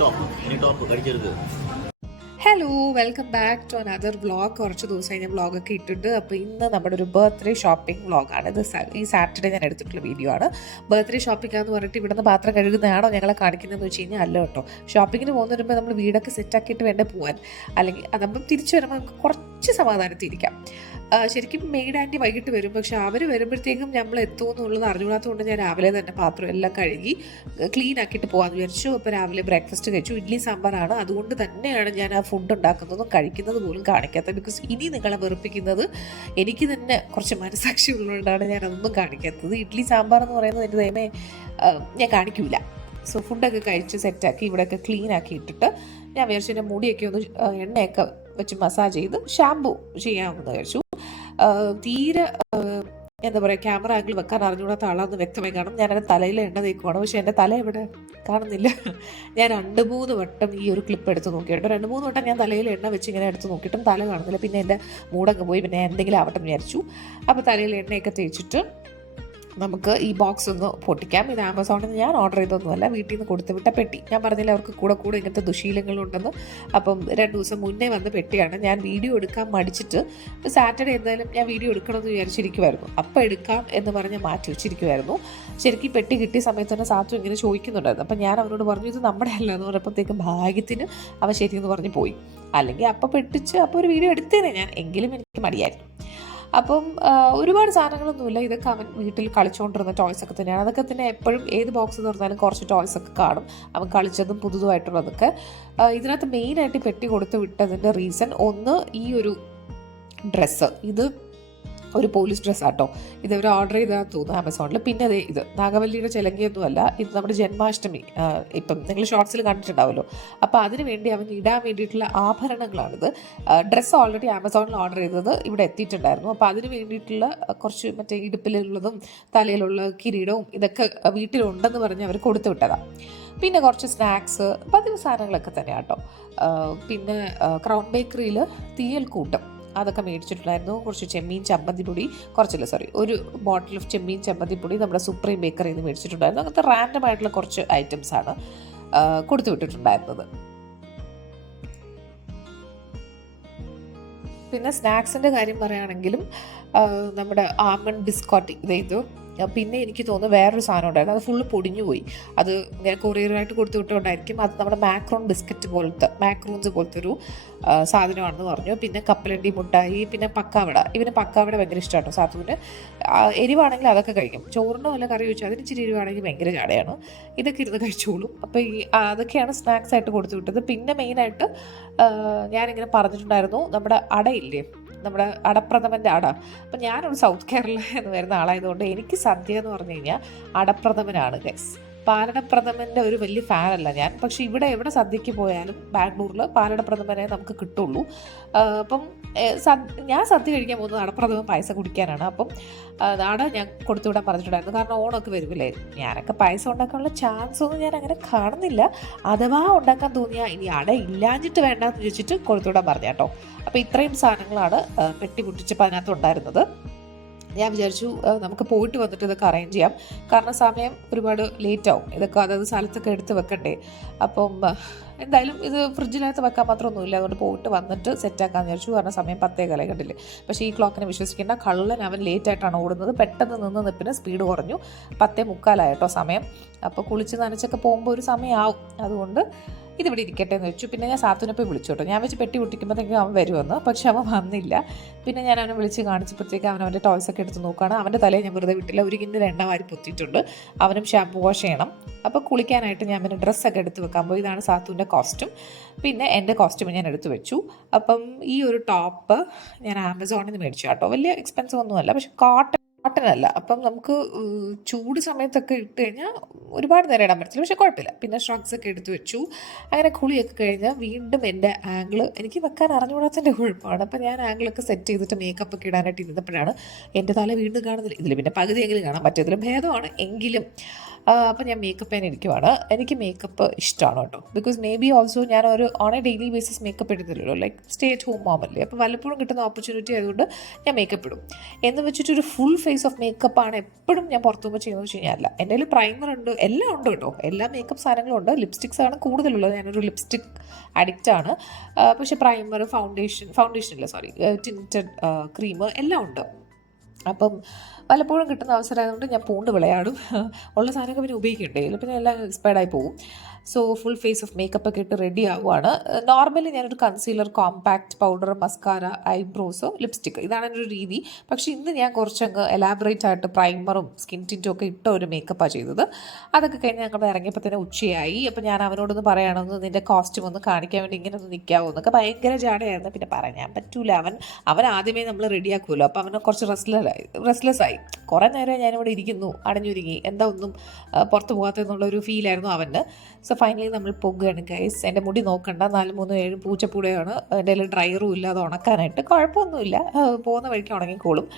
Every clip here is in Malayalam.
ടോപ്പ് കടിച്ചെടുക്കുക. Hello, welcome back to another vlog. കുറച്ച് ദിവസമായി ഞാൻ വ്ളോഗൊക്കെ ഇട്ടിട്ട്. അപ്പോൾ ഇന്ന് നമ്മുടെ ഒരു ബർത്ത്ഡേ ഷോപ്പിംഗ് വ്ളോഗാണ്. ഇത് ഈ സാറ്റർഡേ ഞാൻ എടുത്തിട്ടുള്ള വീഡിയോ ആണ്. ബർത്ത്ഡേ ഷോപ്പിംഗ് എന്ന് പറഞ്ഞിട്ട് ഇവിടുന്ന് പാത്രം കഴുകുന്നതാണോ ഞങ്ങളെ കാണിക്കുന്നതെന്ന് വെച്ച് കഴിഞ്ഞാൽ അല്ല കേട്ടോ. ഷോപ്പിങ്ങിന് പോകുന്ന വരുമ്പോൾ നമ്മൾ വീടൊക്കെ സെറ്റാക്കിയിട്ട് വേണ്ടേ പോകാൻ, അല്ലെങ്കിൽ അതപ്പം തിരിച്ചു വരുമ്പോൾ നമുക്ക് കുറച്ച് സമാധാനത്തിരിക്കാം. ശരിക്കും മെയ്ഡ് ആൻറ്റി വൈകിട്ട് വരും, പക്ഷെ അവർ വരുമ്പോഴത്തേക്കും നമ്മൾ എത്തുമെന്നുള്ളത് അറിഞ്ഞുകൂടാത്തതുകൊണ്ട് ഞാൻ രാവിലെ തന്നെ പാത്രം എല്ലാം കഴുകി ക്ലീൻ ആക്കിയിട്ട് പോകാമെന്ന് വിചാരിച്ചു. അപ്പോൾ രാവിലെ ബ്രേക്ക്ഫാസ്റ്റ് കഴിച്ചു. ഇഡ്ഡലി സാമ്പാറാണ്. അതുകൊണ്ട് തന്നെയാണ് ഞാൻ ആ ഫുഡ് ഉണ്ടാക്കുന്നതും കഴിക്കുന്നത് പോലും കാണിക്കാത്തത്. ബിക്കോസ് ഇനി നിങ്ങളെ വെറുപ്പിക്കുന്നത് എനിക്ക് തന്നെ കുറച്ച് മനസാക്ഷി ഉള്ളതുകൊണ്ടാണ് ഞാൻ അതൊന്നും കാണിക്കാത്തത്. ഇഡ്ഡലി സാമ്പാർ എന്ന് പറയുന്നത് എൻ്റെ ദൈവമേ ഞാൻ കാണിക്കില്ല. സോ ഫുഡൊക്കെ കഴിച്ച് സെറ്റാക്കി ഇവിടെയൊക്കെ ക്ലീൻ ആക്കി ഇട്ടിട്ട് ഞാൻ വിചാരിച്ചു എൻ്റെ മുടിയൊക്കെ ഒന്ന് എണ്ണയൊക്കെ വെച്ച് മസാജ് ചെയ്ത് ഷാമ്പു ചെയ്യാമെന്ന് വിചാരിച്ചു. തീരെ എന്താ പറയുക, ക്യാമറ ആംഗിൾ വെക്കാൻ അറിഞ്ഞുകൂടാത്ത ആളാന്ന് വ്യക്തമായി കാണും. ഞാൻ എൻ്റെ തലയിൽ എണ്ണ തേക്കുവാണ്, പക്ഷേ എൻ്റെ തല എവിടെ കാണുന്നില്ല. ഞാൻ 2-3 വട്ടം ഈ ഒരു ക്ലിപ്പ് എടുത്ത് നോക്കിയിട്ട് 2-3 വട്ടം ഞാൻ തലയിൽ എണ്ണ വെച്ച് ഇങ്ങനെ എടുത്ത് നോക്കിയിട്ടും തല കാണുന്നില്ല. പിന്നെ എൻ്റെ മൂടങ്ങ് പോയി. പിന്നെ എന്തെങ്കിലും ആവട്ടെ വിചാരിച്ചു. അപ്പോൾ തലയിൽ എണ്ണയൊക്കെ തേച്ചിട്ട് നമുക്ക് ഈ ബോക്സ് ഒന്ന് പൊട്ടിക്കാം. ഇത് ആമസോണിൽ നിന്ന് ഞാൻ ഓർഡർ ചെയ്തൊന്നുമല്ല, വീട്ടിൽ നിന്ന് കൊടുത്തു വിട്ട പെട്ടി. ഞാൻ പറഞ്ഞില്ല അവർക്ക് കൂടെ ഇങ്ങനത്തെ ദുശീലങ്ങളുണ്ടെന്ന്. അപ്പം 2 ദിവസം മുന്നേ വന്ന പെട്ടിയാണ്. ഞാൻ വീഡിയോ എടുക്കാൻ മടിച്ചിട്ട് സാറ്റർഡേ എന്തായാലും ഞാൻ വീഡിയോ എടുക്കണമെന്ന് വിചാരിച്ചിരിക്കുമായിരുന്നു. അപ്പോൾ എടുക്കാം എന്ന് പറഞ്ഞ് മാറ്റി വെച്ചിരിക്കുമായിരുന്നു. ശരിക്കും പെട്ടി കിട്ടിയ സമയത്ത് തന്നെ സാത്തു ഇങ്ങനെ ചോദിക്കുന്നുണ്ടായിരുന്നു. അപ്പം ഞാൻ അവനോട് പറഞ്ഞു ഇത് നമ്മുടെ അല്ല എന്ന് പറഞ്ഞപ്പോഴത്തേക്കും ഭാഗ്യത്തിന് അവൻ ശരിയെന്ന് പറഞ്ഞ് പോയി. അല്ലെങ്കിൽ അപ്പോൾ പെട്ടിച്ച് അപ്പോൾ ഒരു വീഡിയോ എടുത്തേനെ ഞാൻ, എങ്കിലും എനിക്ക് മടിയായിരുന്നു. അപ്പം ഒരുപാട് സാധനങ്ങളൊന്നുമില്ല. ഇതൊക്കെ അവൻ വീട്ടിൽ കളിച്ചുകൊണ്ടിരുന്ന ടോയ്സൊക്കെ തന്നെയാണ്. അതൊക്കെ തന്നെ എപ്പോഴും ഏത് ബോക്സ് തുറന്നാലും കുറച്ച് ടോയ്സൊക്കെ കാണും, അവൻ കളിച്ചതും പുതുതുമായിട്ടുള്ളതൊക്കെ. ഇതിനകത്ത് മെയിനായിട്ട് പെട്ടി കൊടുത്ത് വിട്ടതിൻ്റെ റീസൺ ഒന്ന്, ഈ ഒരു ഡ്രസ്സ്, ഇത് ഒരു പോലീസ് ഡ്രസ്സാട്ടോ. ഇതവർ ഓർഡർ ചെയ്താന്ന് തോന്നുന്നു ആമസോണിൽ. പിന്നെ അതെ, ഇത് നാഗവല്ലിയുടെ ചിലങ്കയൊന്നുമല്ല, ഇത് നമ്മുടെ ജന്മാഷ്ടമി ഇപ്പം നിങ്ങൾ ഷോർട്സിൽ കണ്ടിട്ടുണ്ടാവുമല്ലോ. അപ്പോൾ അതിന് വേണ്ടി അവൻ ഇടാൻ വേണ്ടിയിട്ടുള്ള ആഭരണങ്ങളാണിത്. ഡ്രസ്സ് ഓൾറെഡി ആമസോണിൽ ഓർഡർ ചെയ്തത് ഇവിടെ എത്തിയിട്ടുണ്ടായിരുന്നു. അപ്പോൾ അതിന് വേണ്ടിയിട്ടുള്ള കുറച്ച് മറ്റേ ഇടുപ്പിലുള്ളതും തലയിലുള്ള കിരീടവും ഇതൊക്കെ വീട്ടിലുണ്ടെന്ന് പറഞ്ഞ് അവർ കൊടുത്തു വിട്ടതാണ്. പിന്നെ കുറച്ച് സ്നാക്സ്, പതിവ് സാധനങ്ങളൊക്കെ തന്നെയാണ് കേട്ടോ. പിന്നെ ക്രൗൺ ബേക്കറിയിൽ തീയൽ കൂട്ടം അതൊക്കെ മേടിച്ചിട്ടുണ്ടായിരുന്നു. കുറച്ച് ചെമ്മീൻ ചമ്മന്തിപ്പൊടി, ഒരു ബോട്ടിൽ ഓഫ് ചെമ്മീൻ ചമ്മന്തിപ്പൊടി നമ്മുടെ സുപ്രീം ബേക്കറിയിൽ നിന്ന് മേടിച്ചിട്ടുണ്ടായിരുന്നു. അങ്ങനത്തെ റാൻഡം ആയിട്ടുള്ള കുറച്ച് ഐറ്റംസാണ് കൊടുത്തു വിട്ടിട്ടുണ്ടായിരുന്നത്. പിന്നെ സ്നാക്സിൻ്റെ കാര്യം പറയുകയാണെങ്കിലും നമ്മുടെ ആൽമണ്ട് ബിസ്ക്കോട്ടി ഇത്. പിന്നെ എനിക്ക് തോന്നുന്നു വേറൊരു സാധനം ഉണ്ടായിരുന്നു, അത് ഫുള്ള് പൊടിഞ്ഞു പോയി. അത് ഇങ്ങനെ കൊറിയറായിട്ട് കൊടുത്തു വിട്ടുകൊണ്ടായിരിക്കും. അത് നമ്മുടെ മാക്രോൺസ് പോലത്തെ ഒരു സാധനമാണെന്ന് പറഞ്ഞു. പിന്നെ കപ്പലണ്ടി മുട്ടായി, പിന്നെ പക്കാവട. ഇവന് പക്കാവട ഭയങ്കര ഇഷ്ടമാണ് സാത്തുവിന്. എരിവാണെങ്കിൽ അതൊക്കെ കഴിക്കും. ചോറിനോ വല്ല കറി വെച്ചാൽ അതിന് ഇച്ചിരി എരിവാണെങ്കിൽ ഭയങ്കര ചാടയാണ്. ഇതൊക്കെ ഇരുന്ന് കഴിച്ചോളും. അപ്പോൾ അതൊക്കെയാണ് സ്നാക്സ് ആയിട്ട് കൊടുത്തു വിട്ടത്. പിന്നെ മെയിനായിട്ട് ഞാനിങ്ങനെ പറഞ്ഞിട്ടുണ്ടായിരുന്നു, നമ്മുടെ അടയില്ലേ, നമ്മുടെ അടപ്രഥമൻ്റെ അട. അപ്പം ഞാനൊരു സൗത്ത് കേരള എന്ന് വരുന്ന ആളായതുകൊണ്ട് എനിക്ക് സദ്യ എന്ന് പറഞ്ഞു കഴിഞ്ഞാൽ അടപ്രഥമനാണ് ഗൈസ്. പാലടപ്രഥമൻ്റെ ഒരു വലിയ ഫാനല്ല ഞാൻ. പക്ഷേ എവിടെ സദ്യക്ക് പോയാലും ബാംഗ്ലൂരിൽ പാലടപ്രഥമനെ നമുക്ക് കിട്ടുള്ളൂ. അപ്പം ഞാൻ സദ്യ കഴിക്കാൻ പോകുന്നത് അടപ്രഥമൻ പായസം കുടിക്കാനാണ്. അപ്പം അട ഞാൻ കൊടുത്തുവിടാൻ പറഞ്ഞിട്ടുണ്ടായിരുന്നു. കാരണം ഓണമൊക്കെ വരുമല്ലേ, ഞാനൊക്കെ പായസം ഉണ്ടാക്കാനുള്ള ചാൻസൊന്നും ഞാൻ അങ്ങനെ കാണുന്നില്ല. അഥവാ ഉണ്ടാക്കാൻ തോന്നിയാൽ ഇനി അട ഇല്ലാഞ്ഞിട്ട് വേണ്ടെന്ന് ചോദിച്ചിട്ട് കൊടുത്തുവിടാൻ പറഞ്ഞ കേട്ടോ. അപ്പോൾ ഇത്രയും സാധനങ്ങളാണ് പെട്ടി പൊട്ടിച്ചപ്പോൾ അതിനകത്ത് ഉണ്ടായിരുന്നത്. ഞാൻ വിചാരിച്ചു നമുക്ക് പോയിട്ട് വന്നിട്ട് ഇതൊക്കെ അറേഞ്ച് ചെയ്യാം. കാരണം സമയം ഒരുപാട് ലേറ്റാവും. ഇതൊക്കെ അതായത് സ്ഥലത്തൊക്കെ എടുത്ത് വെക്കണ്ടേ. അപ്പം എന്തായാലും ഇത് ഫ്രിഡ്ജിനകത്ത് വെക്കാൻ മാത്രമൊന്നുമില്ല. അതുകൊണ്ട് പോയിട്ട് വന്നിട്ട് സെറ്റാക്കാമെന്ന് വിചാരിച്ചു. കാരണം സമയം 10:15 കണ്ടില്ലേ. പക്ഷേ ഈ ക്ലോക്കിനെ വിശ്വസിക്കേണ്ട, കള്ളൻ അവൻ ലേറ്റായിട്ടാണ് ഓടുന്നത്. പെട്ടെന്ന് നിപ്പിന് സ്പീഡ് കുറഞ്ഞു. 10:45 സമയം. അപ്പോൾ കുളിച്ച് നനച്ചൊക്കെ പോകുമ്പോൾ ഒരു സമയമാവും. അതുകൊണ്ട് ഇതിവിടെ ഇരിക്കട്ടെ എന്ന് വെച്ചു. പിന്നെ ഞാൻ സാത്തുവിനെ പോയി വിളിച്ചു കേട്ടോ. ഞാൻ വെച്ച് പെട്ടി പൊട്ടിക്കുമ്പോഴത്തേക്കും അവൻ വരുമെന്ന്. പക്ഷെ അവൻ വന്നില്ല. പിന്നെ ഞാൻ അവനെ വിളിച്ച് കാണിച്ചപ്പോഴത്തേക്ക് അവൻ്റെ ടോയ്സൊക്കെ എടുത്ത് നോക്കുകയാണ്. അവൻ്റെ തലയിൽ ഞാൻ വെറുതെ വിട്ടില്ല, ഒരു കിൻ്റെ എണ്ണ വാരി പൊത്തിയിട്ടുണ്ട്. അവനും ഷാമ്പു വാഷ് ചെയ്യണം. അപ്പോൾ കുളിക്കാനായിട്ട് ഞാൻ പിന്നെ ഡ്രസ്സൊക്കെ എടുത്ത് വെക്കാൻ പോയി. ഇതാണ് സാത്തുവിൻ്റെ കോസ്റ്റ്യൂം. പിന്നെ എൻ്റെ കോസ്റ്റ്യൂം ഞാൻ എടുത്ത് വെച്ചു. അപ്പം ഈ ഒരു ടോപ്പ് ഞാൻ ആമസോണിൽ നിന്ന് മേടിച്ചു കേട്ടോ. വലിയ എക്സ്പെൻസീവ് ഒന്നുമല്ല, പക്ഷെ കോട്ടനല്ല. അപ്പം നമുക്ക് ചൂട് സമയത്തൊക്കെ ഇട്ട് കഴിഞ്ഞാൽ ഒരുപാട് നേരം ഇടാൻ പറ്റില്ല, പക്ഷെ കുഴപ്പമില്ല. പിന്നെ ഷ്രഗ്സൊക്കെ എടുത്ത് വെച്ചു. അങ്ങനെ കുളിയൊക്കെ കഴിഞ്ഞാൽ വീണ്ടും എൻ്റെ ആംഗിൾ എനിക്ക് വെക്കാൻ അറിഞ്ഞുകൂടാത്തതിൻ്റെ കുഴപ്പമാണ്. അപ്പം ഞാൻ ആംഗിളൊക്കെ സെറ്റ് ചെയ്തിട്ട് മേക്കപ്പ് ഒക്കെ ഇടാനായിട്ട് ഇരുന്നപ്പോഴാണ് എൻ്റെ തല വീണ്ടും കാണുന്നില്ല. ഇതിൽ പിന്നെ പകുതിയെങ്കിലും കാണാൻ പറ്റും, ഇതിൽ ഭേദമാണ്. എങ്കിലും അപ്പോൾ ഞാൻ മേക്കപ്പ് ചെയ്യാൻ ഇരിക്കുവാണ്. എനിക്ക് മേക്കപ്പ് ഇഷ്ടമാണ് കേട്ടോ. ബിക്കോസ് മേ ബി ഓൾസോ ഞാൻ ഒരു on a daily basis makeup ഇടുന്നില്ലല്ലോ, ലൈക്ക് സ്റ്റേ അറ്റ് ഹോം മോമല്ലേ. അപ്പോൾ വല്ലപ്പോഴും കിട്ടുന്ന ഓപ്പർച്യൂണിറ്റി ആയതുകൊണ്ട് ഞാൻ മേക്കപ്പ് ഇടും. എന്ന് വെച്ചിട്ടൊരു ഫുൾ ഫേസ് ഓഫ് മേക്കപ്പാണ് എപ്പോഴും ഞാൻ പുറത്തു പോകുമ്പോൾ ചെയ്യുന്നത് വെച്ച് കഴിഞ്ഞാൽ അല്ല. എൻ്റെ കയ്യിൽ പ്രൈമർ ഉണ്ട്, എല്ലാം ഉണ്ട് കേട്ടോ, എല്ലാ മേക്കപ്പ് സാധനങ്ങളും ഉണ്ട്. ലിപ്സ്റ്റിക്സ് ആണ് കൂടുതലുള്ളത്, ഞാനൊരു ലിപ്സ്റ്റിക് അഡിക്റ്റാണ്. പക്ഷേ പ്രൈമർ, ഫൗണ്ടേഷൻ ഇല്ല സോറി ടിൻറ്റഡ് ക്രീം എല്ലാം ഉണ്ട്. അപ്പം വല്ലപ്പോഴും കിട്ടുന്ന അവസരമായതുകൊണ്ട് ഞാൻ പൂണ്ട് വിളയാടും. ഉള്ള സാധനമൊക്കെ പിന്നെ ഉപയോഗിക്കണ്ടേ, പിന്നെ എല്ലാം എക്സ്പയർഡായി പോകും. So full face of makeup ഒക്കെ ഇട്ട് റെഡി ആവുകയാണ്. നോർമലി ഞാനൊരു concealer, compact powder, mascara, eyebrows, lipstick, ഇതാണ് എൻ്റെ ഒരു രീതി. പക്ഷേ ഇന്ന് ഞാൻ കുറച്ചങ്ങ് എലാബറേറ്റ് ആയിട്ട് പ്രൈമറും സ്കിൻ ടിൻറ്റും ഒക്കെ ഇട്ട ഒരു മേക്കപ്പാണ് ചെയ്തത്. അതൊക്കെ കഴിഞ്ഞ് ഞങ്ങൾ ഇറങ്ങിയപ്പോൾ തന്നെ ഉച്ചയായി. അപ്പോൾ ഞാൻ അവനോടൊന്ന് പറയണമെന്ന്, നിൻ്റെ കോസ്റ്റ്യൂം ഒന്ന് കാണിക്കാൻ വേണ്ടി ഇങ്ങനെ ഒന്ന് നിൽക്കാവോ എന്നൊക്കെ. ഭയങ്കര ജാടയായിരുന്നു. പിന്നെ പറയാൻ പറ്റൂല, അവൻ ആദ്യമേ നമ്മൾ റെഡിയാക്കുമല്ലോ. അപ്പോൾ അവന് കുറച്ച് റെസ്ലെസ് ആയി. കുറേ നേരം ഞാനിവിടെ ഇരിക്കുന്നു അടഞ്ഞൊരുങ്ങി, എന്താ ഒന്നും പുറത്ത് പോകാത്തെന്നുള്ളൊരു ഫീലായിരുന്നു അവന്. സോ ഫൈനലി നമ്മൾ പോകുകയാണ് ഗൈസ്. എൻ്റെ മുടി നോക്കണ്ട, 4-3-7 പൂച്ചപ്പൂടയാണ്. എൻ്റെ കയ്യിൽ ഡ്രയറും ഇല്ല അത് ഉണക്കാനായിട്ട്. കുഴപ്പമൊന്നുമില്ല, പോകുന്ന വഴിക്ക് ഉണങ്ങിക്കോളും,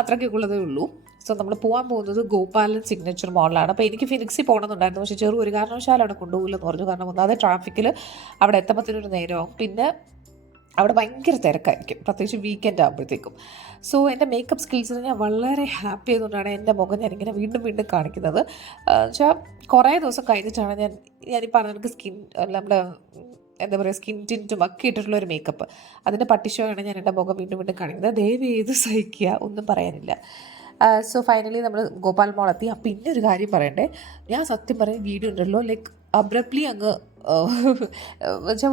അത്രയ്ക്കൊക്കെ ഉള്ളതേ ഉള്ളൂ. സോ നമ്മൾ പോകാൻ പോകുന്നത് ഗോപാലൻ സിഗ്നേച്ചർ മോളിലാണ്. അപ്പോൾ എനിക്ക് ഫിനിക്സിൽ പോകണമെന്നുണ്ടായിരുന്നു, പക്ഷേ ഒരു കാരണവശാലും അവിടെ കൊണ്ടുപോകില്ലെന്ന് പറഞ്ഞു. കാരണം ഒന്നാമത് ട്രാഫിക്കിൽ അവിടെ എത്തുമ്പോഴത്തേനൊരു നേരമാവും, പിന്നെ അവിടെ ഭയങ്കര തിരക്കായിരിക്കും, പ്രത്യേകിച്ച് വീക്കെൻഡ് ആകുമ്പോഴത്തേക്കും. സോ എൻ്റെ മേക്കപ്പ് സ്കിൽസിന് ഞാൻ വളരെ ഹാപ്പി ആയതുകൊണ്ടാണ് എൻ്റെ മുഖം ഞാനിങ്ങനെ വീണ്ടും വീണ്ടും കാണിക്കുന്നത്. വെച്ചാൽ കുറേ ദിവസം കഴിഞ്ഞിട്ടാണ് ഞാനീ പറഞ്ഞ സ്കിൻ, നമ്മുടെ എന്താ പറയുക, സ്കിൻ ടിൻറ്റും ഒക്കെ ഇട്ടിട്ടുള്ളൊരു മേക്കപ്പ്, അതിൻ്റെ പട്ടിഷോയാണ് ഞാൻ എൻ്റെ മുഖം വീണ്ടും വീണ്ടും കാണിക്കുന്നത്. ദയവ് ചെയ്ത് സഹിക്കുക, ഒന്നും പറയാനില്ല. സോ ഫൈനലി നമ്മൾ ഗോപാൽ മോൾ എത്തി. പിന്നെ ഒരു കാര്യം പറയണ്ടേ, ഞാൻ സത്യം പറയുന്ന വീഡിയോ ഉണ്ടല്ലോ, ലൈക്ക് അബ്രപ്റ്റ്ലി അങ്ങ് വെച്ചാൽ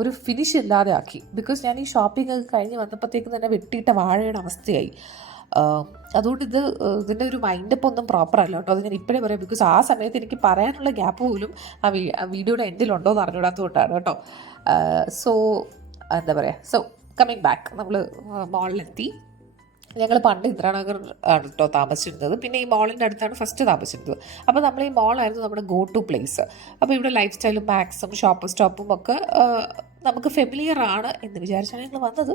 ഒരു ഫിനിഷ് ഇല്ലാതെ ആക്കി. ബിക്കോസ് ഞാൻ ഈ ഷോപ്പിംഗ് ഒക്കെ കഴിഞ്ഞ് വന്നപ്പോഴത്തേക്കും തന്നെ വെട്ടിയിട്ട വാഴയുടെ അവസ്ഥയായി. അതുകൊണ്ട് ഇതിൻ്റെ ഒരു മൈൻഡപ്പ് ഒന്നും പ്രോപ്പർ അല്ല കേട്ടോ. അത് ഞാൻ ഇപ്പോഴേ പറയാം. ബിക്കോസ് ആ സമയത്ത് എനിക്ക് പറയാനുള്ള ഗ്യാപ്പ് പോലും ആ വീഡിയോയുടെ എൻഡിലുണ്ടോ എന്ന് അറിഞ്ഞൂടാത്തതുകൊണ്ടാണ് കേട്ടോ. സോ എന്താ പറയുക, സോ കമ്മിങ് ബാക്ക്, നമ്മൾ മോളിലെത്തി. ഞങ്ങൾ പണ്ട് ഇന്ദ്രാനഗർ ആണ് കേട്ടോ താമസിച്ചിരുന്നത്. പിന്നെ ഈ മോളിൻ്റെ അടുത്താണ് ഫസ്റ്റ് താമസിച്ചിരുന്നത്. അപ്പോൾ നമ്മൾ ഈ മോളായിരുന്നു നമ്മുടെ ഗോ ടു പ്ലേസ്. അപ്പോൾ ഇവിടെ ലൈഫ് സ്റ്റൈലും മാക്സും ഷോപ്പ് സ്റ്റോപ്പും ഒക്കെ നമുക്ക് ഫെമിലിയർ ആണ് എന്ന് വിചാരിച്ചാണ് ഞങ്ങൾ വന്നത്.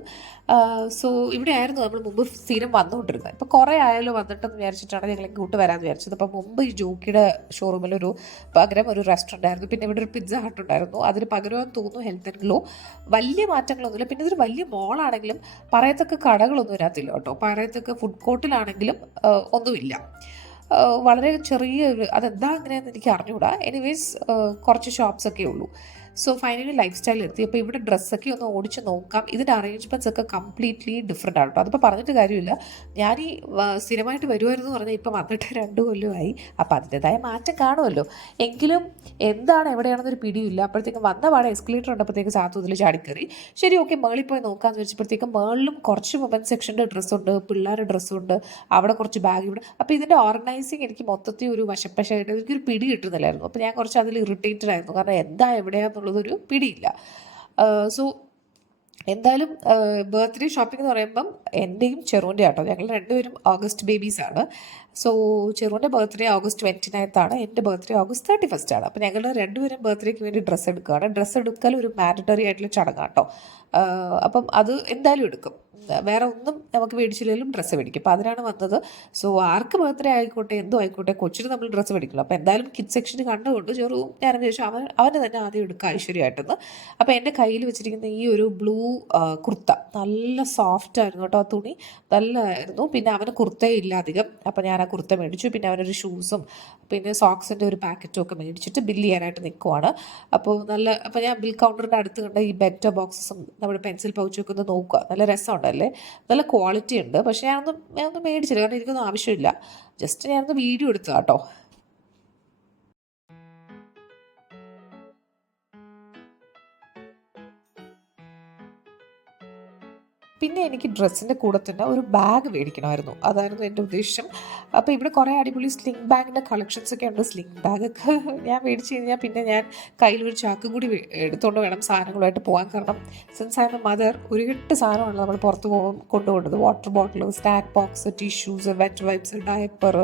സോ ഇവിടെ ആയിരുന്നു നമ്മൾ മുമ്പ് സ്ഥിരം വന്നുകൊണ്ടിരുന്നത്. ഇപ്പോൾ കുറേ ആയാലും വന്നിട്ടെന്ന് വിചാരിച്ചിട്ടാണ് ഞങ്ങൾ ഇങ്ങോട്ട് വരാമെന്ന് വിചാരിച്ചത്. അപ്പോൾ മുമ്പ് ഈ ജോക്കിയുടെ ഷോറൂമിൽ പകരം ഒരു റെസ്റ്റോറൻ്റ് ആയിരുന്നു. പിന്നെ ഇവിടെ ഒരു പിസ്സ ഹട്ട് ഉണ്ടായിരുന്നു. അതിന് പകരമെന്ന് തോന്നുന്നു ഹെൽത്ത് ആൻഡ് ഗ്ലോ. വലിയ മാറ്റങ്ങളൊന്നുമില്ല. പിന്നെ ഇതൊരു വലിയ മോളാണെങ്കിലും പറയത്തക്ക കടകളൊന്നും ഇതിനകത്തില്ല കേട്ടോ. പറയത്തക്ക ഫുഡ് കോർട്ടിലാണെങ്കിലും ഒന്നുമില്ല. വളരെ ചെറിയൊരു, അതെന്താ അങ്ങനെയെന്ന് എനിക്ക് അറിഞ്ഞുകൂടാ. എനിവേസ് കുറച്ച് ഷോപ്സൊക്കെ ഉള്ളൂ. സോ ഫൈനലി ലൈഫ് സ്റ്റൈൽ എത്തി. അപ്പോൾ ഇവിടെ ഡ്രസ്സൊക്കെ ഒന്ന് ഓടിച്ച് നോക്കാം. ഇതിൻ്റെ അറേഞ്ച്മെൻറ്റ്സ് ഒക്കെ കംപ്ലീറ്റ്ലി ഡിഫറെൻ്റ് ആണ് കേട്ടോ. അതിപ്പോൾ പറഞ്ഞിട്ട് കാര്യമില്ല. ഞാൻ ഈ സ്ഥിരമായിട്ട് വരുമായിരുന്നു പറഞ്ഞാൽ ഇപ്പോൾ വന്നിട്ട് 2 കൊല്ലമായി. അപ്പോൾ അതിൻ്റെതായ മാറ്റം കാണുമല്ലോ. എങ്കിലും എന്താണ് എവിടെയാണെന്നൊരു പിടിയില്ല. അപ്പോഴത്തേക്കും വന്ന പാടെ എസ്കലേറ്റർ ഉണ്ടപ്പോഴത്തേക്ക് സാത്തുതിൽ ചാടിക്കറി. ശരി, ഓക്കെ, മേളിൽ പോയി നോക്കാമെന്ന് വെച്ചപ്പോഴത്തേക്കും മേളിലും കുറച്ച് വുമൻ സെക്ഷൻ്റെ ഡ്രസ്സുണ്ട്, പിള്ളേരുടെ ഡ്രസ്സുണ്ട്, അവിടെ കുറച്ച് ബാഗ് ഇവിടെ. അപ്പോൾ ഇതിൻ്റെ ഓർഗനൈസിങ് എനിക്ക് മൊത്തത്തിൽ ഒരു വശപ്പശായിട്ട് എനിക്കൊരു പിടി കിട്ടുന്നില്ലായിരുന്നു. അപ്പോൾ ഞാൻ കുറച്ച് അതിൽ ഇറിറ്റേറ്റഡ് ആയിരുന്നു. കാരണം എന്താ എവിടെയാണെന്നുള്ളതൊരു പിടിയില്ല. സോ എന്തായാലും ബർത്ത്ഡേ ഷോപ്പിംഗ് എന്ന് പറയുമ്പം എൻ്റെയും ചെറുവിൻ്റെ ആട്ടോ. ഞങ്ങൾ രണ്ടുപേരും ഓഗസ്റ്റ് ബേബീസാണ്. സോ ചെറുവിൻ്റെ ബർത്ത്ഡേ August 29th ആണ്. എൻ്റെ ബർത്ത്ഡേ August 31st ആണ്. അപ്പോൾ ഞങ്ങൾ രണ്ടുപേരും ബർത്ത്ഡേക്ക് വേണ്ടി ഡ്രസ്സ് എടുക്കുകയാണ്. ഡ്രസ്സ് എടുക്കൽ ഒരു മാൻഡറ്ററി ആയിട്ടുള്ള ചടങ്ങാട്ടോ. അപ്പം അത് എന്തായാലും എടുക്കും. വേറെ ഒന്നും നമുക്ക് മേടിച്ചില്ലെങ്കിലും ഡ്രസ്സ് മേടിക്കും. അപ്പോൾ അതിനാണ് വന്നത്. സോ ആർക്ക് ബർത്ത്ഡേ ആയിക്കോട്ടെ എന്തോ ആയിക്കോട്ടെ, കൊച്ചിന് നമ്മൾ ഡ്രസ്സ് മേടിക്കണം. അപ്പോൾ എന്തായാലും കിഡ് സെക്ഷന് കണ്ടുകൊണ്ട് ചെറുവും ഞാനെന്ന് ചോദിച്ചാൽ അവന് തന്നെ ആദ്യം എടുക്കുക ഐശ്വര്യമായിട്ടെന്ന്. അപ്പോൾ എൻ്റെ കയ്യിൽ വെച്ചിരിക്കുന്ന ഈ ഒരു ബ്ലൂ കുർത്ത നല്ല സോഫ്റ്റ് ആയിരുന്നു കേട്ടോ. ആ തുണി നല്ലതായിരുന്നു. പിന്നെ അവന് കുർത്തേ ഇല്ല അധികം. അപ്പോൾ ഞാൻ ആ കുർത്ത മേടിച്ചു. പിന്നെ അവനൊരു ഷൂസും പിന്നെ സോക്സിൻ്റെ ഒരു പാക്കറ്റും ഒക്കെ മേടിച്ചിട്ട് ബില്ല് ചെയ്യാനായിട്ട് നിൽക്കുവാണ്. അപ്പോൾ ഞാൻ ബിൽ കൗണ്ടറിൻ്റെ അടുത്ത് കണ്ട ഈ ബെറ്റർ ബോക്സസും നമ്മുടെ പെൻസിൽ പൗച്ചൊക്കെ ഒന്ന് നോക്കുക. നല്ല രസമുണ്ടല്ലേ, നല്ല ക്വാളിറ്റി ഉണ്ട്. പക്ഷേ ഞാനൊന്നും മേടിച്ചില്ല, കാരണം എനിക്കൊന്നും ആവശ്യമില്ല. ജസ്റ്റ് ഞാനൊന്ന് വീഡിയോ എടുത്തതാ കേട്ടോ. പിന്നെ എനിക്ക് ഡ്രസ്സിൻ്റെ കൂടെ തന്നെ ഒരു ബാഗ് മേടിക്കണമായിരുന്നു. അതായിരുന്നു എൻ്റെ ഉദ്ദേശം. അപ്പോൾ ഇവിടെ കുറേ അടിപൊളി സ്ലിംഗ് ബാഗിൻ്റെ കളക്ഷൻസൊക്കെ ഉണ്ട്. സ്ലിംഗ് ബാഗൊക്കെ ഞാൻ മേടിച്ച് കഴിഞ്ഞാൽ പിന്നെ ഞാൻ കയ്യിലൊരു ചാക്കും കൂടി എടുത്തുകൊണ്ട് വേണം സാധനങ്ങളുമായിട്ട് പോകാൻ. കാരണം സിൻസ് ഐ എം മദർ, ഒരു കെട്ട് സാധനമാണ് നമ്മൾ പുറത്ത് കൊണ്ടുപോകുന്നത്. Water bottle, snack box, tissues, wet wipes, diaper,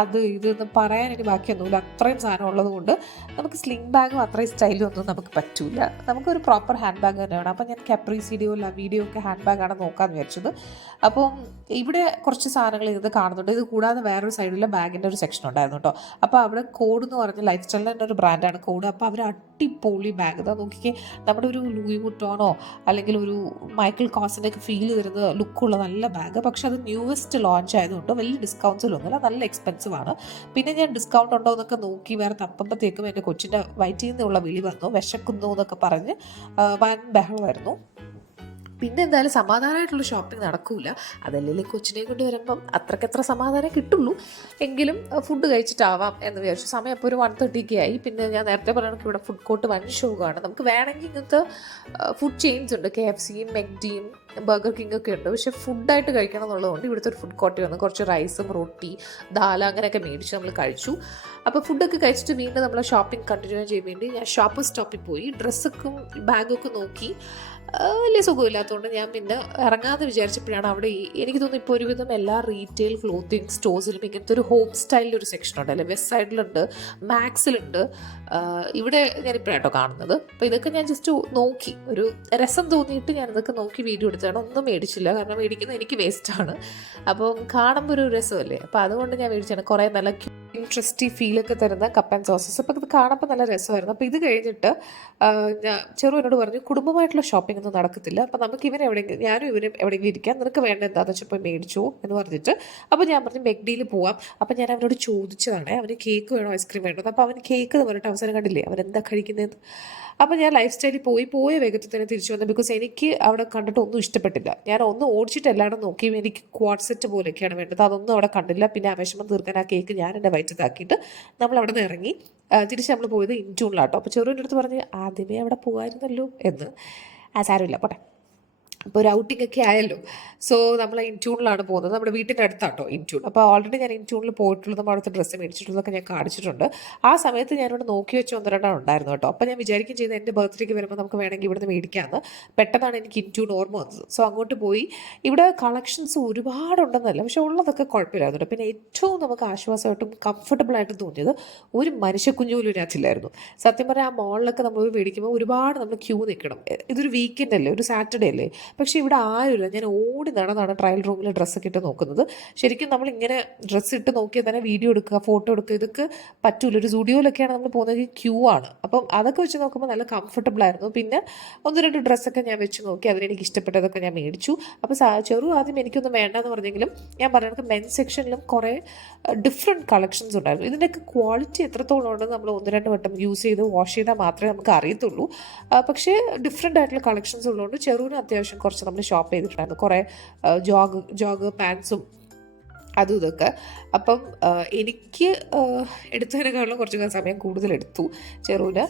അത് ഇതൊന്നും പറയാൻ എനിക്ക് ബാക്കിയൊന്നുമില്ല. അത്രയും സാധനം ഉള്ളത് കൊണ്ട് നമുക്ക് സ്ലിംഗ് ബാഗും അത്രയും സ്റ്റൈലും ഒന്നും നമുക്ക് പറ്റില്ല. നമുക്കൊരു പ്രോപ്പർ ഹാൻഡ് ബാഗ് തന്നെ വേണം. അപ്പോൾ ഞാൻ കപ്രീസിഡിയോ ലവീഡിയോ ഒക്കെ ഹാൻഡ് ബാഗാണ് സൈഡിലാണ് നോക്കാമെന്ന് വിചാരിച്ചത്. അപ്പം ഇവിടെ കുറച്ച് സാധനങ്ങൾ ഇത് കാണുന്നുണ്ട്. ഇത് കൂടാതെ വേറൊരു സൈഡിൽ ബാഗിൻ്റെ ഒരു സെക്ഷൻ ഉണ്ടായിരുന്നു കേട്ടോ. അപ്പോൾ അവിടെ കോഡ് എന്ന് പറഞ്ഞ ലൈഫ് സ്റ്റൈലിൻ്റെ ഒരു ബ്രാൻഡാണ് കോഡ്. അപ്പോൾ അവർ അടിപൊളി ബാഗ് ഇതാ നോക്കിക്കേ, നമ്മുടെ ഒരു ലൂയി വുട്ടോണോ അല്ലെങ്കിൽ ഒരു മൈക്കിൾ കോസിൻ്റെ ഒക്കെ ഫീൽ തരുന്ന ലുക്കുള്ള നല്ല ബാഗ്. പക്ഷെ അത് ന്യൂവസ്റ്റ് ലോഞ്ച് ആയതുകൊണ്ട് വലിയ ഡിസ്കൗണ്ട്സിലൊന്നുമില്ല, നല്ല എക്സ്പെൻസീവ് ആണ്. പിന്നെ ഞാൻ ഡിസ്കൗണ്ട് ഉണ്ടോ എന്നൊക്കെ നോക്കി വേറെ തപ്പുമ്പോഴത്തേക്കും എൻ്റെ കൊച്ചിൻ്റെ വയറ്റിൽ നിന്നുള്ള വിളി വന്നു, വിശക്കുന്നു എന്നൊക്കെ പറഞ്ഞ് വൻ ബഹളമായിരുന്നു. പിന്നെ എന്തായാലും സമാധാനമായിട്ടുള്ള ഷോപ്പിംഗ് നടക്കൂല, അതല്ലെങ്കിൽ കൊച്ചിനെ കൊണ്ട് വരുമ്പം അത്രയ്ക്കത്ര സമാധാനം കിട്ടുള്ളൂ. എങ്കിലും ഫുഡ് കഴിച്ചിട്ടാവാം എന്ന് വിചാരിച്ചു. സമയം അപ്പോൾ ഒരു 1:30 ആയി. പിന്നെ ഞാൻ നേരത്തെ പറയണമെങ്കിൽ ഇവിടെ ഫുഡ് കോർട്ട് വൻ ഷോകാണ്. നമുക്ക് വേണമെങ്കിൽ ഇങ്ങനത്തെ ഫുഡ് ചെയിൻസ് ഉണ്ട്, KFCയും മെക്ഡിയും ബർഗർ കിങ് ഒക്കെ ഉണ്ട്. പക്ഷേ ഫുഡായിട്ട് കഴിക്കണം എന്നുള്ളതുകൊണ്ട് ഇവിടുത്തെ ഒരു ഫുഡ് കോർട്ടിൽ വന്ന് കുറച്ച് റൈസും റൊട്ടി ദാൽ അങ്ങനെയൊക്കെ മേടിച്ച് നമ്മൾ കഴിച്ചു. അപ്പോൾ ഫുഡൊക്കെ കഴിച്ചിട്ട് വീണ്ടും നമ്മൾ ഷോപ്പിംഗ് കണ്ടിന്യൂ ചെയ്യാൻ വേണ്ടി ഞാൻ ഷോപ്പ് സ്റ്റോപ്പിൽ പോയി ഡ്രസ്സൊക്കെ ബാഗൊക്കെ നോക്കി. വലിയ സുഖമില്ലാത്തതുകൊണ്ട് ഞാൻ പിന്നെ ഇറങ്ങാമെന്ന് വിചാരിച്ചപ്പോഴാണ് അവിടെ എനിക്ക് തോന്നുന്നു ഇപ്പോൾ ഒരുവിധം എല്ലാ റീറ്റെയിൽ ക്ലോത്തിങ് സ്റ്റോഴ്സിലും ഇങ്ങനത്തെ ഒരു ഹോം സ്റ്റൈലിൻ്റെ ഒരു സെക്ഷൻ ഉണ്ട് അല്ലേ. വെസ്റ്റ് സൈഡിലുണ്ട്, മാക്സിലുണ്ട്, ഇവിടെ ഞാനിപ്പോഴാട്ടോ കാണുന്നത്. അപ്പോൾ ഇതൊക്കെ ഞാൻ ജസ്റ്റ് നോക്കി, ഒരു രസം തോന്നിയിട്ട് ഞാൻ ഇതൊക്കെ നോക്കി വീഡിയോ എടുത്തതാണ്. ഒന്നും മേടിച്ചില്ല, കാരണം മേടിക്കുന്നത് എനിക്ക് വേസ്റ്റാണ്. അപ്പം കാണുമ്പോൾ ഒരു രസമല്ലേ, അപ്പോൾ അതുകൊണ്ട് ഞാൻ മേടിച്ചാണ്. കുറേ നല്ല ഇൻട്രസ്റ്റി ഫീലൊക്കെ തരുന്ന കപ്പ് ആൻഡ് സോസസ്. അപ്പോൾ ഇത് കാണുമ്പോൾ നല്ല രസമായിരുന്നു. അപ്പോൾ ഇത് കഴിഞ്ഞിട്ട് ഞാൻ എന്നോട് പറഞ്ഞു കുടുംബമായിട്ടുള്ള ഷോപ്പിംഗ് ഒന്നും നടക്കത്തില്ല, അപ്പോൾ നമുക്ക് എവിടെയെങ്കിലും ഞാനും ഇവനും എവിടെയെങ്കിലും ഇരിക്കാം, നിനക്ക് വേണ്ട എന്താണെന്ന് വെച്ചാൽ പോയി മേടിച്ചോ എന്ന് പറഞ്ഞിട്ട്. അപ്പോൾ ഞാൻ പറഞ്ഞു മെക്ഡിയിൽ പോവാം. അപ്പോൾ ഞാൻ അവനോട് ചോദിച്ചതാണ് അവന് കേക്ക് വേണോ ഐസ്ക്രീം വേണ്ടോ. അപ്പോൾ അവന് കേക്ക് എന്ന് പറഞ്ഞിട്ട് അവസാനം കണ്ടില്ലേ അവൻ എന്താ കഴിക്കുന്നതെന്ന്. അപ്പോൾ ഞാൻ ലൈഫ് സ്റ്റൈലിൽ പോയ വേഗത്തിൽ തന്നെ തിരിച്ചു വന്നു. ബിക്കോസ് എനിക്ക് അവിടെ കണ്ടിട്ട് ഒന്നും ഇഷ്ടപ്പെട്ടില്ല. ഞാൻ ഒന്ന് ഓടിച്ചിട്ട് എല്ലായിടും നോക്കി, എനിക്ക് ക്വാഡ് സെറ്റ് പോലെയൊക്കെയാണ് വേണ്ടത്, അതൊന്നും അവിടെ കണ്ടില്ല. പിന്നെ ആ വിഷമം തീർക്കാൻ ആ കേക്ക് ഞാൻ എൻ്റെ വയറ്റത്താക്കിയിട്ട് നമ്മൾ അവിടെ നിന്ന് ഇറങ്ങി. തിരിച്ച് നമ്മൾ പോയത് ഇൻറ്റൂണിലാട്ടോ. അപ്പോൾ ചെറുവിൻ്റെ അടുത്ത് പറഞ്ഞ് ആദ്യമേ അവിടെ പോകുമായിരുന്നല്ലോ എന്ന്. സാരമില്ല പോട്ടെ, ഇപ്പോൾ ഒരു ഔട്ടിംഗ് ഒക്കെ ആയല്ലോ. സോ നമ്മൾ ഇൻറ്റൂണിലാണ് പോകുന്നത്, നമ്മുടെ വീട്ടിൻ്റെ അടുത്താട്ടോ ഇൻറ്റൂൺ. അപ്പോൾ ഓൾറെഡി ഞാൻ ഇൻറ്റൂണിൽ പോയിട്ടുള്ളതും അവിടുത്തെ ഡ്രസ്സ് മേടിച്ചിട്ടുള്ളതൊക്കെ ഞാൻ കാണിച്ചിട്ടുണ്ട്. ആ സമയത്ത് ഞാനിവിടെ നോക്കി വെച്ച് 1-2 ഉണ്ടായിരുന്നു കേട്ടോ. അപ്പോൾ ഞാൻ വിചാരിക്കുകയും ചെയ്ത് എൻ്റെ ബർത്ത്ഡേക്ക് വരുമ്പോൾ നമുക്ക് വേണമെങ്കിൽ ഇവിടുന്ന് മേടിക്കാമെന്ന്. പെട്ടെന്നാണ് എനിക്ക് ഇൻറ്റൂൺ ഓർമ്മ വന്നത്. സോ അങ്ങോട്ട് പോയി. ഇവിടെ കളക്ഷൻസ് ഒരുപാടുണ്ടെന്നല്ല, പക്ഷേ ഉള്ളതൊക്കെ കുഴപ്പമില്ലായിരുന്നു. പിന്നെ ഏറ്റവും നമുക്ക് ആശ്വാസമായിട്ടും കംഫർട്ടബിളായിട്ടും തോന്നിയത് ഒരു മനുഷ്യക്കുഞ്ഞു പോലും ഇതിനകത്തില്ലായിരുന്നു. സത്യം പറഞ്ഞാൽ ആ മോളിലൊക്കെ നമ്മൾ പോയി മേടിക്കുമ്പോൾ ഒരുപാട് നമ്മൾ ക്യൂ നിൽക്കണം. ഇതൊരു വീക്കെൻഡ് അല്ലേ, ഒരു സാറ്റർഡേ അല്ലേ, പക്ഷേ ഇവിടെ ആരുമില്ല. ഞാൻ ഓടി നടന്നാണ് ട്രയൽ റൂമിൽ ഡ്രസ്സൊക്കെ ഇട്ട് നോക്കുന്നത്. ശരിക്കും നമ്മളിങ്ങനെ ഡ്രസ്സ് ഇട്ട് നോക്കിയാൽ തന്നെ വീഡിയോ എടുക്കുക, ഫോട്ടോ എടുക്കുക, ഇതൊക്കെ പറ്റൂല. ഒരു സ്റ്റുഡിയോയിലൊക്കെയാണ് നമ്മൾ പോകുന്നത്, ക്യൂ ആണ്. അപ്പം അതൊക്കെ വെച്ച് നോക്കുമ്പോൾ നല്ല കംഫർട്ടബിൾ ആയിരുന്നു. പിന്നെ 1-2 ഡ്രസ്സൊക്കെ ഞാൻ വെച്ച് നോക്കി, അതിനെനിക്ക് ഇഷ്ടപ്പെട്ടതൊക്കെ ഞാൻ മേടിച്ചു. അപ്പോൾ ആദ്യം എനിക്കൊന്നും വേണ്ടെന്ന് പറഞ്ഞെങ്കിലും ഞാൻ പറഞ്ഞത് മെൻസ് സെക്ഷനിലും കുറേ ഡിഫറെൻറ്റ് കളക്ഷൻസ് ഉണ്ടായിരുന്നു. ഇതിൻ്റെയൊക്കെ ക്വാളിറ്റി എത്രത്തോളം ഉണ്ടെന്ന് നമ്മൾ 1-2 വട്ടം യൂസ് ചെയ്ത് വാഷ് ചെയ്താൽ മാത്രമേ നമുക്ക് അറിയത്തുള്ളൂ. പക്ഷേ ഡിഫറെൻ്റ് ആയിട്ടുള്ള കളക്ഷൻസ് ഉള്ളതുകൊണ്ട് ചെറുവിന് അത്യാവശ്യം കുറച്ച് നമ്മൾ ഷോപ്പ് ചെയ്തിട്ടുണ്ടായിരുന്നു. കുറേ ജോഗ് പാൻസും അതും ഇതൊക്കെ. അപ്പം എനിക്ക് എടുത്തതിനേക്കാളും കുറച്ച് സമയം കൂടുതലെടുത്തു ചെറുവിന്.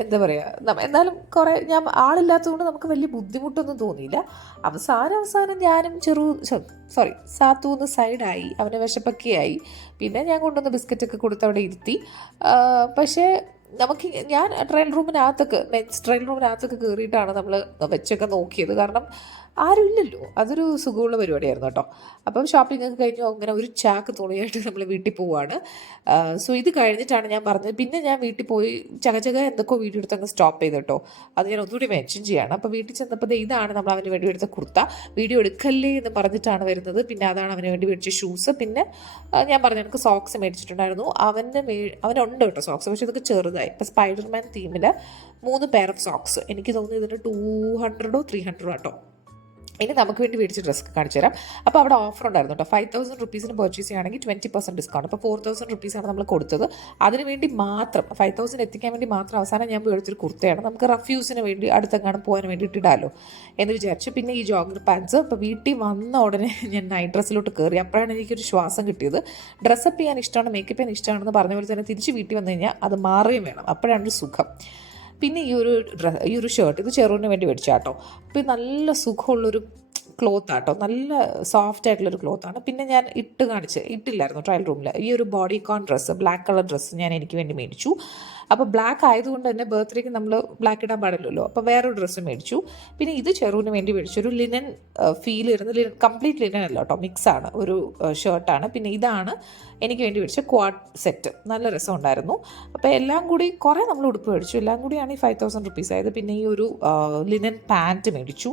എന്താ പറയുക, എന്നാലും കുറേ ഞാൻ ആളില്ലാത്തതുകൊണ്ട് നമുക്ക് വലിയ ബുദ്ധിമുട്ടൊന്നും തോന്നിയില്ല. അവസാനം ഞാനും സാത്തൂന്ന് സൈഡായി, അവനെ വിശപ്പൊക്കെയായി. പിന്നെ ഞാൻ കൊണ്ടുവന്ന ബിസ്ക്കറ്റൊക്കെ കൊടുത്ത് അവിടെ ഇരുത്തി. പക്ഷേ ഞാൻ ട്രയൽ റൂമിനകത്തൊക്കെ കയറിയിട്ടാണ് നമ്മൾ വെച്ചൊക്കെ നോക്കിയത്. കാരണം ആരുമില്ലല്ലോ, അതൊരു സുഖമുള്ള പരിപാടിയായിരുന്നു കേട്ടോ. അപ്പം ഷോപ്പിംഗ് ഒക്കെ കഴിഞ്ഞു അങ്ങനെ ഒരു ചാക്ക് തുണിയായിട്ട് നമ്മൾ വീട്ടിൽ പോവുകയാണ്. സോ ഇത് കഴിഞ്ഞിട്ടാണ് ഞാൻ പറഞ്ഞത്. പിന്നെ ഞാൻ വീട്ടിൽ പോയി ചകചക എന്തൊക്കെയോ വീഡിയോ എടുത്ത് അങ്ങ് സ്റ്റോപ്പ് ചെയ്തു കേട്ടോ. അത് ഞാൻ ഒന്നുകൂടി മെൻഷൻ ചെയ്യാണ്. അപ്പോൾ വീട്ടിൽ ചെന്നപ്പോൾ ഇതാണ് നമ്മൾ അവന് വേണ്ടി എടുത്ത കുർത്ത. വീഡിയോ എടുക്കല്ലേ എന്ന് പറഞ്ഞിട്ടാണ് വരുന്നത്. പിന്നെ അതാണ് അവന് വേണ്ടി മേടിച്ച ഷൂസ്. പിന്നെ ഞാൻ പറഞ്ഞു എനിക്ക് സോക്സ് മേടിച്ചിട്ടുണ്ടായിരുന്നു. അവനുണ്ട് കേട്ടോ സോക്സ്, പക്ഷേ ഇതൊക്കെ ചെറുതായി. ഇപ്പോൾ സ്പൈഡർമാൻ തീമിൽ 3 പെയർ ഓഫ് സോക്സ്. എനിക്ക് തോന്നുന്നു ഇതിന് 200 or 300 കേട്ടോ. ഇനി നമുക്ക് വേണ്ടി മേടിച്ച ഡ്രസ്സ് കാണിച്ചു തരാം. അപ്പോൾ അവിടെ ഓഫർ ഉണ്ടായിരുന്നു കേട്ടോ. 5,000 rupees പർച്ചേസ് ചെയ്യുകയാണെങ്കിൽ 20% ഡിസ്കൗണ്ട്. അപ്പോൾ 4,000 rupees നമ്മൾ കൊടുത്തത്. അതിന് വേണ്ടി മാത്രം 5,000 എത്തിക്കാൻ വേണ്ടി മാത്രം അവസാനം ഞാൻ മേടിച്ചൊരു കുർത്തയാണ്. നമുക്ക് റഫ് യൂസിന് വേണ്ടി അടുത്തെങ്ങാനും പോകാൻ വേണ്ടിയിട്ട് ഇടാമല്ലോ എന്ന് വിചാരിച്ചു. പിന്നെ ഈ ജോഗർ പാൻസ്. അപ്പോൾ വീട്ടിൽ വന്ന ഉടനെ ഞാൻ നൈറ്റ് ഡ്രസ്സിലോട്ട് കയറി. അപ്പോഴാണ് എനിക്കൊരു ശ്വാസം കിട്ടിയത്. ഡ്രസ്സപ്പ് ചെയ്യാൻ ഇഷ്ടമാണ്, മേക്കപ്പ് ചെയ്യാൻ ഇഷ്ടമാണെന്ന് പറഞ്ഞ പോലെ തന്നെ തിരിച്ച് വീട്ടിൽ വന്നു കഴിഞ്ഞാൽ അത് മാറുകയും വേണം. അപ്പോഴാണ് ഒരു സുഖം. പിന്നെ ഈ ഒരു ഷർട്ട് ഇത് ചെറുവിന് വേണ്ടി മേടിച്ചാട്ടോ. അപ്പോൾ നല്ല സുഖമുള്ളൊരു ക്ലോത്താട്ടോ, നല്ല സോഫ്റ്റ് ആയിട്ടുള്ളൊരു ക്ലോത്താണ്. പിന്നെ ഞാൻ ഇട്ടില്ലായിരുന്നു ട്രയൽ റൂമിൽ. ഈ ഒരു bodycon dress, black colour dress ഞാൻ എനിക്ക് വേണ്ടി മേടിച്ചു. അപ്പോൾ ബ്ലാക്ക് ആയതുകൊണ്ട് തന്നെ ബർത്ത്ഡേക്ക് നമ്മൾ ബ്ലാക്ക് ഇടാൻ പാടില്ലല്ലോ. അപ്പോൾ വേറൊരു ഡ്രസ്സ് മേടിച്ചു. പിന്നെ ഇത് ചെറുവിന് വേണ്ടി മേടിച്ചു. ഒരു ലിനൻ ഫീൽ വരുന്ന കംപ്ലീറ്റ് ലിനൻ അല്ല കേട്ടോ, മിക്സാണ്, ഒരു ഷർട്ടാണ്. പിന്നെ ഇതാണ് എനിക്ക് വേണ്ടി മേടിച്ച ക്വാഡ് സെറ്റ്. നല്ല രസമുണ്ടായിരുന്നു. അപ്പോൾ എല്ലാം കൂടി കുറേ നമ്മൾ ഉടുപ്പ് മേടിച്ചു. എല്ലാം കൂടിയാണ് ഈ 5,000 rupees ആയത്. പിന്നെ ഈ ഒരു ലിനൻ പാൻറ്റ് മേടിച്ചു.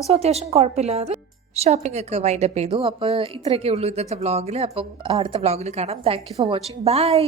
സോ അത്യാവശ്യം കുഴപ്പമില്ലാതെ ഷോപ്പിംഗ് ഒക്കെ വൈൻഡപ്പ് ചെയ്തു. അപ്പോൾ ഇത്രയൊക്കെ ഉള്ളൂ ഇന്നത്തെ വ്ളോഗിൽ. അപ്പം അടുത്ത വ്ളോഗിൽ കാണാം. Thank you for watching. By.